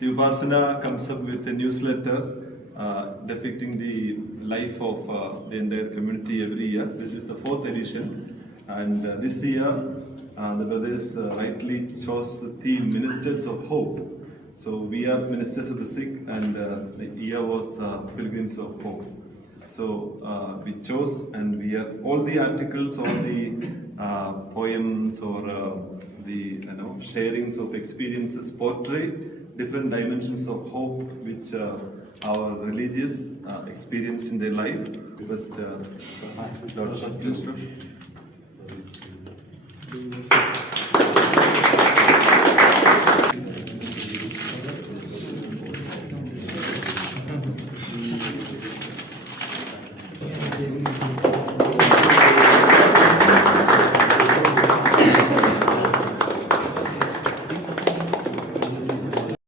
Upasana comes up with a newsletter depicting the life of the entire community every year. This is the 4th edition, and this year the brothers rightly chose the theme Ministers of Hope. So we are ministers of the sick, and the year was Pilgrims of Hope. So we chose, and we are all the articles, all the poems or the sharings of experiences portray different dimensions of hope which our religious experienced in their life. First, Lord, please, Lord.